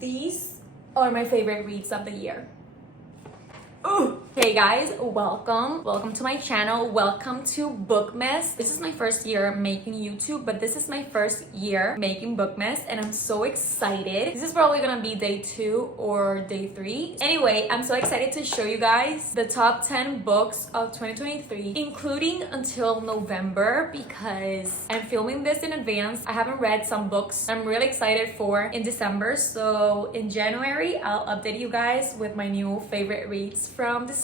These are my favorite reads of the year. Ooh. Hey guys, welcome to my channel. Welcome to bookmas. This is my first year making YouTube, but this is my first year making bookmas and I'm so excited. This is probably gonna be day 2 or day 3. Anyway, I'm so excited to show you guys the top 10 books of 2023, including until November, because I'm filming this in advance. I haven't read some books I'm really excited for in December, so in January I'll update you guys with my new favorite reads from December.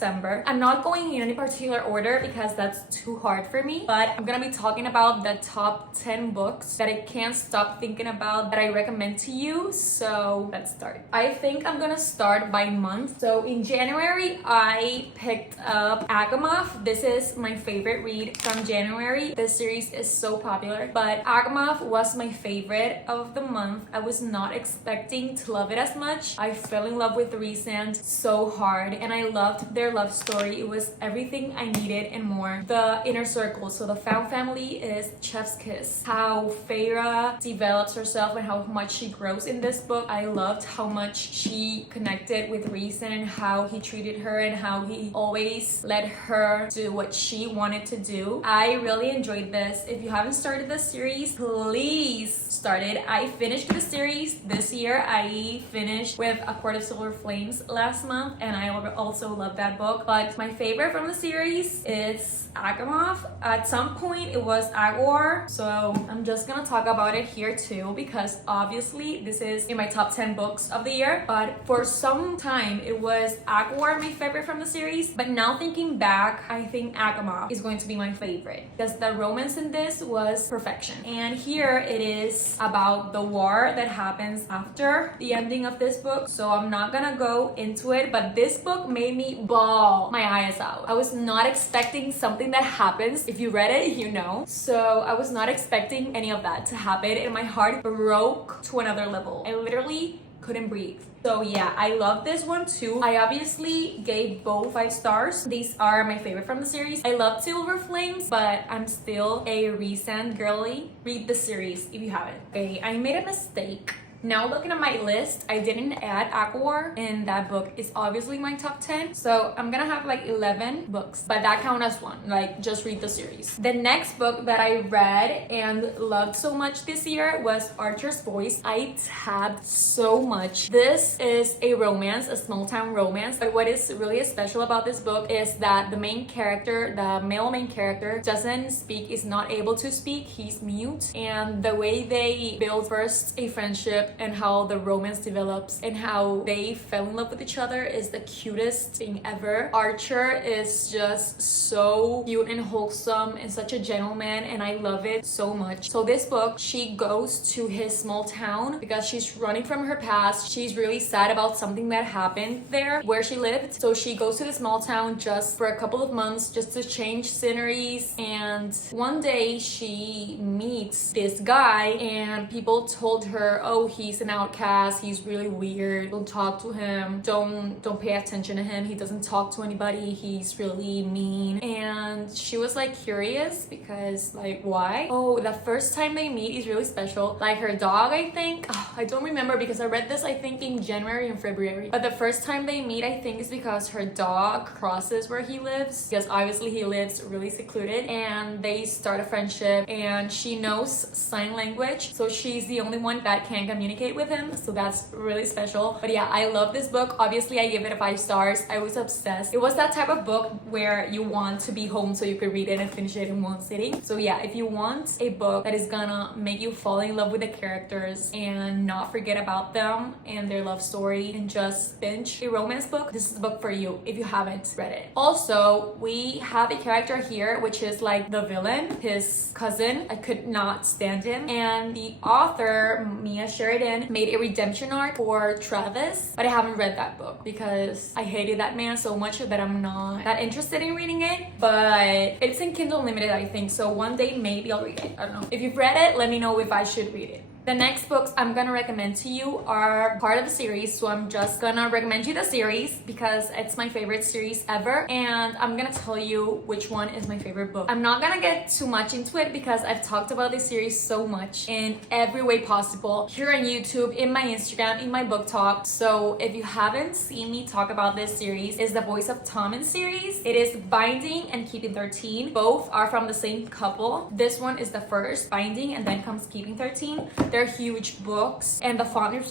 I'm not going in any particular order because that's too hard for me, but I'm gonna be talking about the top 10 books that I can't stop thinking about that I recommend to you. So let's start. I think I'm gonna start by month. So in January, I picked up Agamov. This is my favorite read from January. This series is so popular, but Agamov was my favorite of the month. I was not expecting to love it as much. I fell in love with Resand so hard and I loved their love story. It was everything I needed and more. The inner circle, so the found family is chef's kiss. How Feyre develops herself and how much she grows in this book. I loved how much she connected with Reason and how he treated her and how he always let her do what she wanted to do. I really enjoyed this. If you haven't started this series, please start it. I finished the series this year. I finished with A Court of Silver Flames last month and I also love that book, but my favorite from the series is Agamov. At some point it was Agor, so I'm just gonna talk about it here too because obviously this is in my top 10 books of the year, but for some time it was Agor my favorite from the series, but now thinking back, I think Agamov is going to be my favorite because the romance in this was perfection. And here it is about the war that happens after the ending of this book, so I'm not gonna go into it, but this book made me bawl my eyes out. I was not expecting something that happens. If you read it, you know. So I was not expecting any of that to happen and my heart broke to another level. I literally couldn't breathe. So yeah, I love this one too. I obviously gave both 5 stars. These are my favorite from the series. I love Silver Flames, but I'm still a recent girly. Read the series if you haven't. Okay, I made a mistake. Now looking at my list, I didn't add Aquar, and that book is obviously my top 10. So I'm gonna have like 11 books, but that count as one, like just read the series. The next book that I read and loved so much this year was Archer's Voice. I tabbed so much. This is a romance, a small town romance, but what is really special about this book is that the main character, the male main character, doesn't speak, is not able to speak, he's mute, and the way they build first a friendship and how the romance develops and how they fell in love with each other is the cutest thing ever. Archer is just so cute and wholesome and such a gentleman and I love it so much. So this book, she goes to his small town because she's running from her past. She's really sad about something that happened there where she lived. So she goes to the small town just for a couple of months just to change sceneries, and one day she meets this guy and people told her, oh, he's an outcast, he's really weird, don't talk to him, don't pay attention to him, he doesn't talk to anybody, he's really mean. And she was like curious because like, why? Oh, the first time they meet is really special. Like her dog, I think, I don't remember because I read this I think in January and February, but the first time they meet I think is because her dog crosses where he lives, because obviously he lives really secluded, and they start a friendship and she knows sign language, so she's the only one that can communicate with him, so that's really special. But yeah, I love this book. Obviously I give it a 5 stars. I was obsessed. It was that type of book where you want to be home so you could read it and finish it in one sitting. So yeah, if you want a book that is gonna make you fall in love with the characters and not forget about them and their love story and just binge a romance book, this is the book for you if you haven't read it. Also, we have a character here which is like the villain, his cousin. I could not stand him, and the author Mia Sheridan made a redemption arc for Travis, but I haven't read that book because I hated that man so much that I'm not that interested in reading it, but it's in Kindle Unlimited I think, so one day maybe I'll read it. I don't know. If you've read it, let me know if I should read it. The next books I'm gonna recommend to you are part of the series, so I'm just gonna recommend you the series because it's my favorite series ever, and I'm gonna tell you which one is my favorite book. I'm not gonna get too much into it because I've talked about this series so much in every way possible here on YouTube, in my Instagram, in my book talk. So if you haven't seen me talk about this series, it's the Voice of Tommen series. It is Binding and Keeping 13. Both are from the same couple. This one is the first, Binding, and then comes Keeping 13. They're huge books and the font is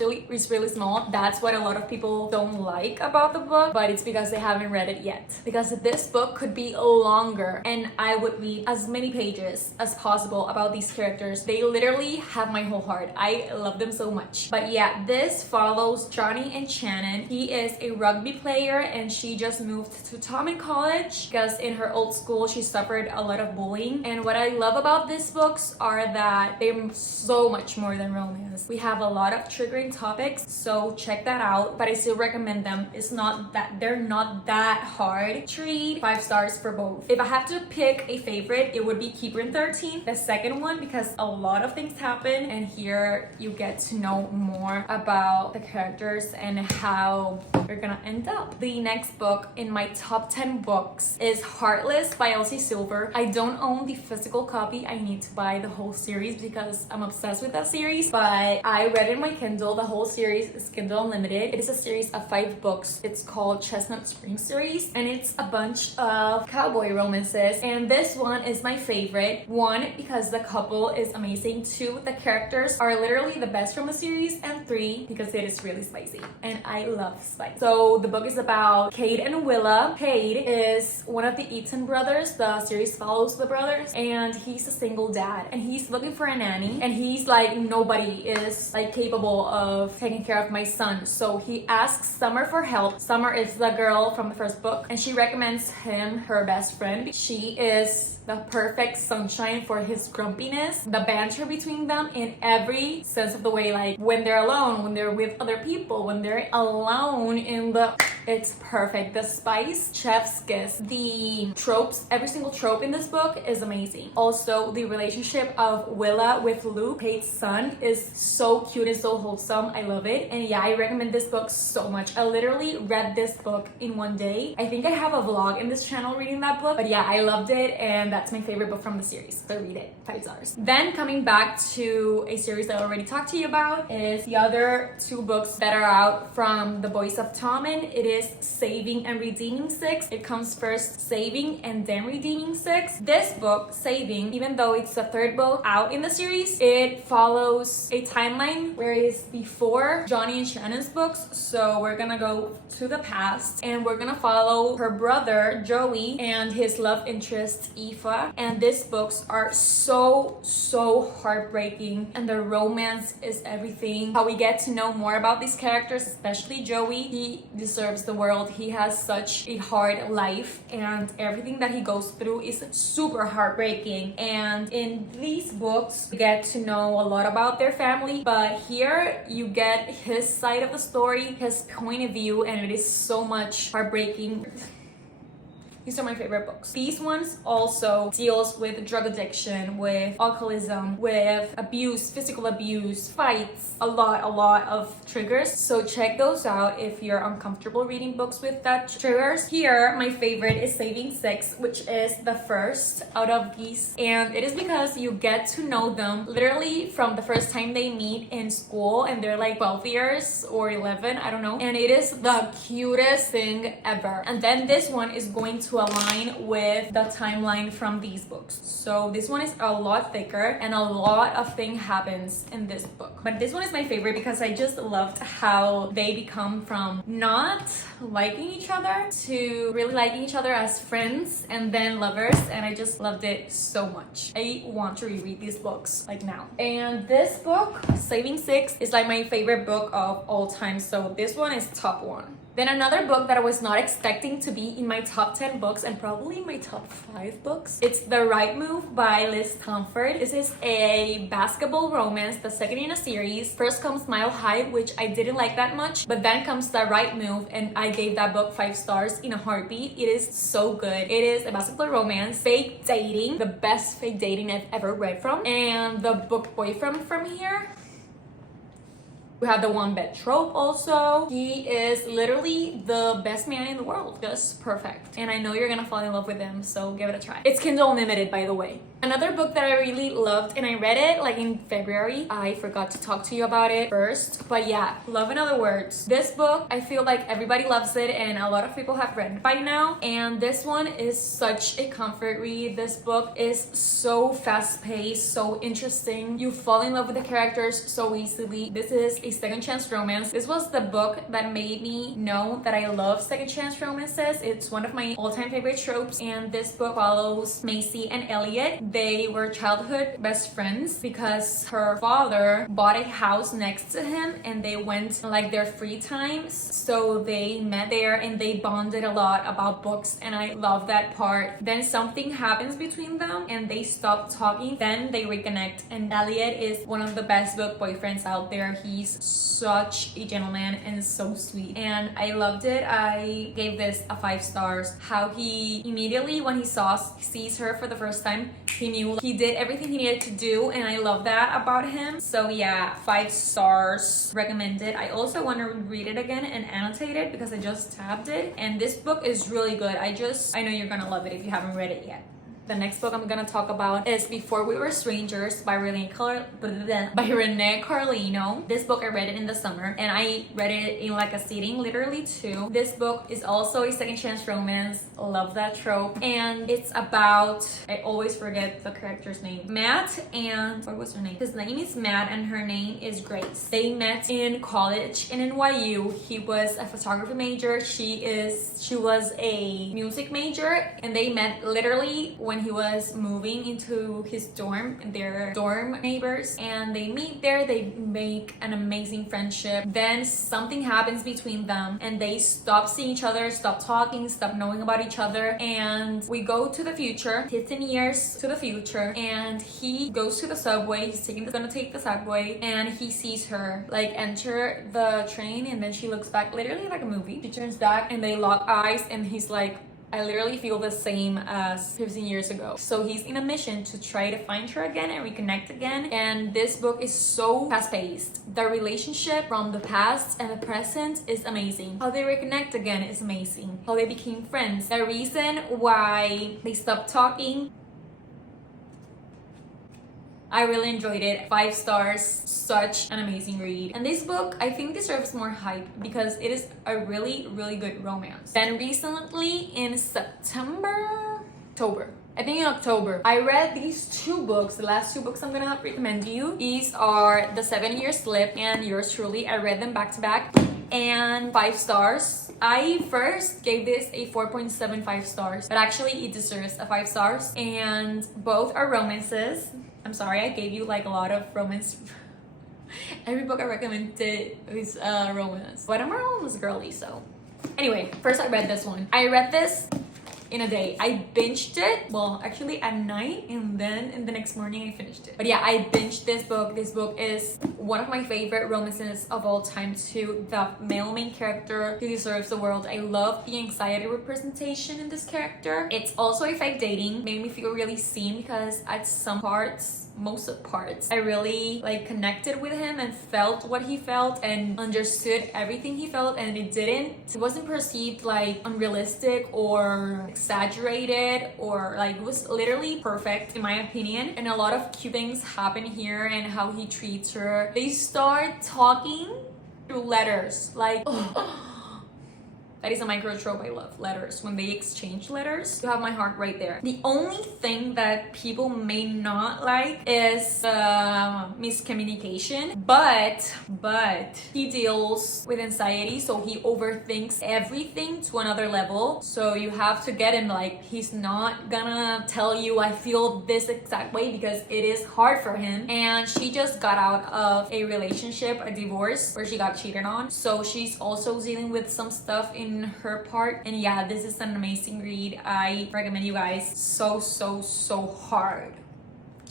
really small. That's what a lot of people don't like about the book, but it's because they haven't read it yet. Because this book could be longer and I would read as many pages as possible about these characters. They literally have my whole heart. I love them so much. But yeah, this follows Johnny and Shannon. He is a rugby player and she just moved to Tommen College because in her old school she suffered a lot of bullying. And what I love about these books are that they're so much more than romance. We have a lot of triggering topics, so check that out, but I still recommend them. They're not that hard to read. 5 stars for both. If I have to pick a favorite, it would be Keeper 13, the second one, because a lot of things happen and here you get to know more about the characters and how they're gonna end up. The next book in my top 10 books is Heartless by Elsie Silver. I don't own the physical copy. I need to buy the whole series because I'm obsessed with that series, but I read in my Kindle. The whole series is Kindle Unlimited. It is a series of 5 books. It's called Chestnut Spring series and it's a bunch of cowboy romances, and this one is my favorite. 1, because the couple is amazing. 2, the characters are literally the best from the series, and 3, because it is really spicy and I love spice. So the book is about Cade and Willa. Cade is one of the Eaton brothers. The series follows the brothers and he's a single dad and he's looking for a nanny, and he's like, nobody is like capable of taking care of my son. So he asks Summer for help. Summer is the girl from the first book and she recommends him her best friend. She is the perfect sunshine for his grumpiness. The banter between them in every sense of the way, like when they're alone, when they're with other people, when they're alone in the... It's perfect. The spice, chef's kiss, the tropes, every single trope in this book is amazing. Also, the relationship of Willa with Luke, Kate's son, is so cute and so wholesome. I love it. And yeah, I recommend this book so much. I literally read this book in one day. I think I have a vlog in this channel reading that book, but yeah, I loved it and that's my favorite book from the series. So read it, 5 stars. Then coming back to a series that I already talked to you about is the other 2 books that are out from the Voice of Tommen. It is Saving and Redeeming 6. It comes first Saving and then Redeeming 6. This book, Saving, even though it's the 3rd book out in the series, it follows a timeline where it's before Johnny and Shannon's books. So we're gonna go to the past and we're gonna follow her brother Joey and his love interest Aoife. And these books are so heartbreaking and the romance is everything. How we get to know more about these characters, especially Joey. He deserves the world. He has such a hard life and everything that he goes through is super heartbreaking. And in these books you get to know a lot about their family, but here you get his side of the story, his point of view, and it is so much heartbreaking. These are my favorite books. These ones also deals with drug addiction, with alcoholism, with abuse, physical abuse, fights, a lot of triggers. So check those out if you're uncomfortable reading books with that triggers. Here, my favorite is Saving 6, which is the first out of these. And it is because you get to know them literally from the first time they meet in school and they're like 12 years or 11, I don't know. And it is the cutest thing ever. And then this one is going to align with the timeline from these books. So this one is a lot thicker and a lot of thing happens in this book. But this one is my favorite because I just loved how they become from not liking each other to really liking each other as friends and then lovers, and I just loved it so much. I want to reread these books like now. And this book, Saving 6, is like my favorite book of all time, so this one is top 1. Then another book that I was not expecting to be in my top 10 books and probably in my top 5 books. It's The Right Move by Liz Tomford. This is a basketball romance, the second in a series. First comes Mile High, which I didn't like that much, but then comes The Right Move and I gave that book 5 stars in a heartbeat. It is so good. It is a basketball romance, fake dating, the best fake dating I've ever read from. And the book boyfriend from here, We have the one bed trope also. He is literally the best man in the world. Just perfect. And I know you're gonna fall in love with him, so give it a try. It's Kindle Unlimited, by the way. Another book that I really loved, and I read it like in February. I forgot to talk to you about it first, but yeah, Love in Other Words. This book, I feel like everybody loves it and a lot of people have read it by now. And this one is such a comfort read. This book is so fast-paced, so interesting. You fall in love with the characters so easily. This is a second chance romance. This was the book that made me know that I love second chance romances. It's one of my all-time favorite tropes, and this book follows Macy and Elliot. They were childhood best friends because her father bought a house next to him and they went like their free times. So they met there and they bonded a lot about books, and I love that part. Then something happens between them and they stop talking. Then they reconnect, and Elliot is one of the best book boyfriends out there. He's such a gentleman and so sweet, and I loved it. I gave this a 5 stars. How he immediately when he sees her for the first time, he knew he did everything he needed to do, and I love that about him. So yeah, 5 stars, recommended. I also want to read it again and annotate it because I just tabbed it, and this book is really good. I know you're gonna love it if you haven't read it yet. The next book I'm gonna talk about is Before We Were Strangers by Renee Carlino. This book I read it in the summer and I read it in like a sitting, literally 2. This book is also a second chance romance. Love that trope. And it's about, I always forget the character's name, Matt, and what was her name? His name is Matt and her name is Grace. They met in college in NYU. He was a photography major. She was a music major, and they met literally when he was moving into his dorm. They're dorm neighbors, and they meet there. They make an amazing friendship. Then something happens between them and they stop seeing each other, stop talking, stop knowing about each other. And we go to the future, 15 years to the future, and he goes to the subway. He's gonna take the subway, and he sees her like enter the train, and then she looks back, literally like a movie. She turns back and they lock eyes, and he's like, I literally feel the same as 15 years ago. So he's in a mission to try to find her again and reconnect again. And this book is so fast-paced. The relationship from the past and the present is amazing. How they reconnect again is amazing. How they became friends. The reason why they stopped talking. I really enjoyed it. 5 stars. Such an amazing read. And this book, I think, deserves more hype because it is a really, really good romance. Then recently in October, I read these 2 books. The last 2 books I'm gonna recommend to you. These are The 7-Year Slip and Yours Truly. I read them back to back, and 5 stars. I first gave this a 4.75 stars, but actually it deserves a 5 stars. And both are romances. I'm sorry, I gave you like a lot of romance. Every book I recommended is romance, but I'm a romance girly, so. Anyway, first I read this one. I read this in a day. I binged it, well, actually at night, and then in the next morning I finished it. But yeah, I binged this book. This book is one of my favorite romances of all time too. The male main character, he deserves the world. I love the anxiety representation in this character. It's also a fake dating. Made me feel really seen because at some parts, most of parts, I really like connected with him and felt what he felt and understood everything he felt, and it wasn't perceived like unrealistic or exaggerated, or like, it was literally perfect in my opinion. And a lot of cute things happen here, and how he treats her. They start talking through letters, like that is a micro trope I love. Letters. When they exchange letters, you have my heart right there. The only thing that people may not like is miscommunication, but he deals with anxiety, so he overthinks everything to another level. So you have to get him, like, he's not gonna tell you I feel this exact way because it is hard for him. And she just got out of a relationship, a divorce, where she got cheated on. So she's also dealing with some stuff in her part. And yeah, this is an amazing read. I recommend you guys so hard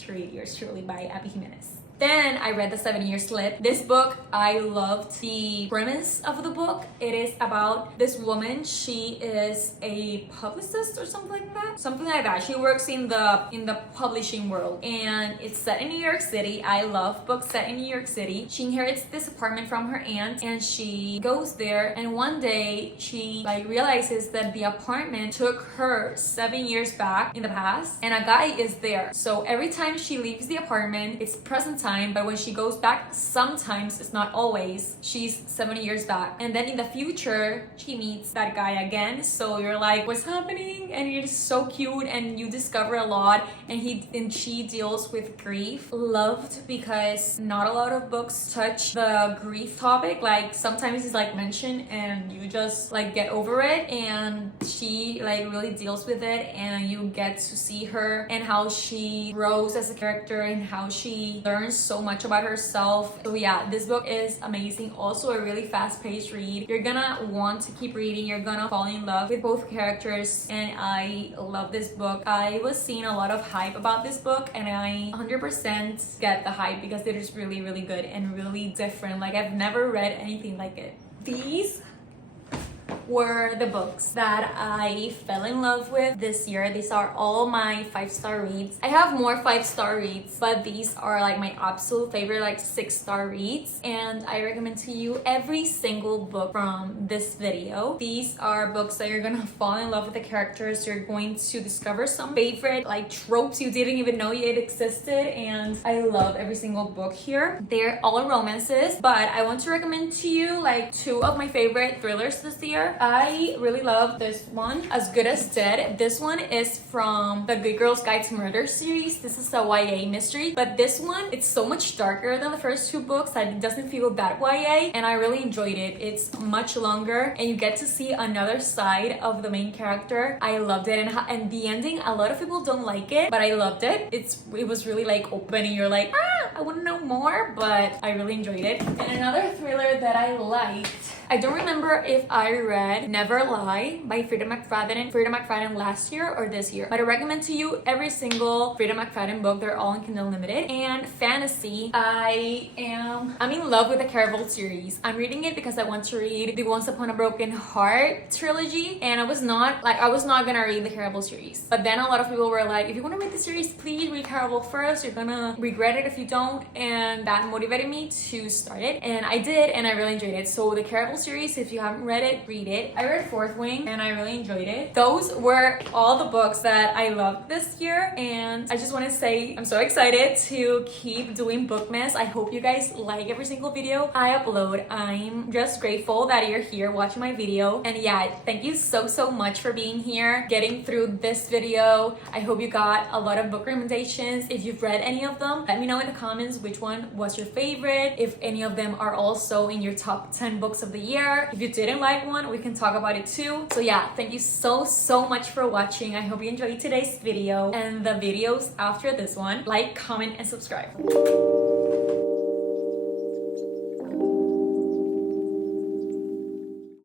to read Yours Truly by Abby Jimenez. Then I read The 7-Year Slip. This book, I loved the premise of the book. It is about this woman. She is a publicist or something like that. Something like that. She works in the publishing world, and it's set in New York City. I love books set in New York City. She inherits this apartment from her aunt, and she goes there, and one day she realizes that the apartment took her 7 years back in the past, and a guy is there. So every time she leaves the apartment, it's present time, but when she goes back, sometimes, it's not always, she's 7 years back. And then in the future, she meets that guy again. So you're like, what's happening? And it is so cute, and you discover a lot, and she deals with grief. Loved, because not a lot of books touch the grief topic. Like sometimes it's mentioned and you just get over it, and she really deals with it, and you get to see her and how she grows as a character and how she learns so much about herself. So yeah, this book is amazing. Also a really fast-paced read. You're gonna want to keep reading. You're gonna fall in love with both characters, and I love this book. I was seeing a lot of hype about this book, and I 100% get the hype because it is really, really good and really different. I've never read anything like it. These were the books that I fell in love with this year. These are all my 5-star reads. I have more 5-star reads, but these are my absolute favorite 6-star reads, and I recommend to you every single book from this video. These are books that you're gonna fall in love with the characters. You're going to discover some favorite tropes you didn't even know yet existed, and I love every single book here. They're all romances, but I want to recommend to you 2 of my favorite thrillers this year. I really love this one, As Good as Dead. This one is from the Good Girl's Guide to Murder series. This is a YA mystery, but this one, it's so much darker than the first 2 books that it doesn't feel that YA, and I really enjoyed it. It's much longer, and you get to see another side of the main character. I loved it, and the ending, a lot of people don't like it, but I loved it. It was really open, and you're I want to know more, but I really enjoyed it. And another thriller that I liked, I don't remember if I read Never Lie by Frida McFadden last year or this year, but I recommend to you every single Frida McFadden book. They're all in Kindle Unlimited. And fantasy, I'm in love with the Cowboy series. I'm reading it because I want to read the Once Upon a Broken Heart trilogy, and I was not gonna read the Cowboy series. But then a lot of people were if you want to read the series, please read Cowboy first. You're gonna regret it if you don't, and that motivated me to start it, and I did, and I really enjoyed it. So the Cowboy series, if you haven't read it, read it. I read Fourth Wing, and I really enjoyed it. Those were all the books that I loved this year, and I just want to say I'm so excited to keep doing bookmas. I hope you guys like every single video I upload. I'm just grateful that you're here watching my video, and yeah, thank you so much for being here, getting through this video. I hope you got a lot of book recommendations. If you've read any of them, let me know in the comments which one was your favorite, if any of them are also in your top 10 books of the year. If you didn't like one, we can talk about it too. So yeah, thank you so much for watching. I hope you enjoyed today's video and the videos after this one. Like, comment, and subscribe.